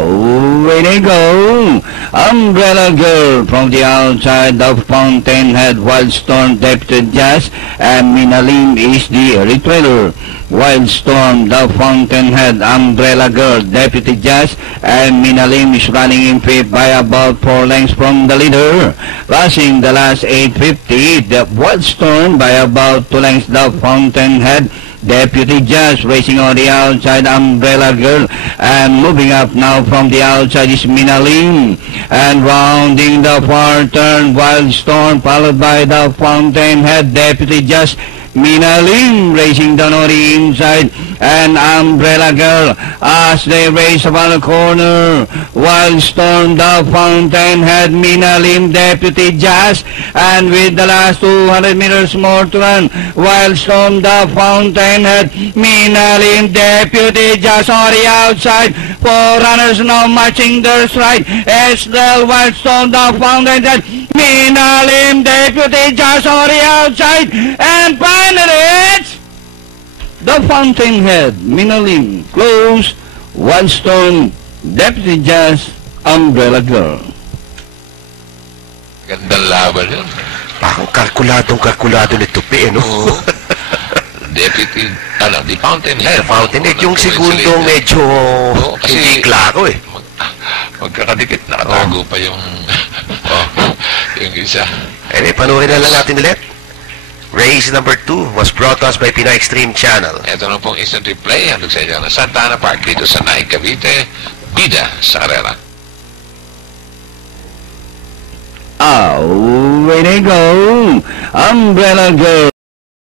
Away they go. Umbrella Girl from the outside of Fountainhead, Wildstorm, Deputy Jazz, and Minalim is the retrailer. Wildstorm, the Fountainhead, Umbrella Girl, Deputy Jazz, and Minalim is running in fifth by about 4 lengths from the leader. Passing the last 850, the Wildstorm by about 2 lengths, the Fountainhead, Deputy Jazz racing on the outside, Umbrella Girl, and moving up now from the outside is Minalim, and rounding the far turn, Wildstorm, followed by the Fountainhead, Deputy Jazz, Minalim racing down on the inside, and Umbrella Girl as they race around the corner. Wildstorm, the Fountainhead, Minalim, Deputy Jazz, and with the last 200 meters more to run, Wildstorm, the Fountainhead, Minalim, Deputy Jazz on the outside. 4 runners now marching their stride. Estel, Wildstorm, the Fountainhead, Minalim, Deputy Jazz on the outside, and finally it's the Fountainhead, Minalim, close, Wildstorm, Deputy Jazz, Umbrella Girl. Gandang laban yun. Parang kalkuladong-kalkulado nito, no? Deputy, the Fountainhead. The Fountainhead, yung segundong medyo hindi klaro eh. Magkakadikit, nakatago pa yung yung isa. Anyway, panoorin na lang natin ulit. Race number 2 was brought to us by Pinoy Extreme Channel. Ito na pong instant replay handog sa inyo na Santa Ana Park dito sa Naik, Cavite. Bida sa karera. Away they go. Umbrella Girl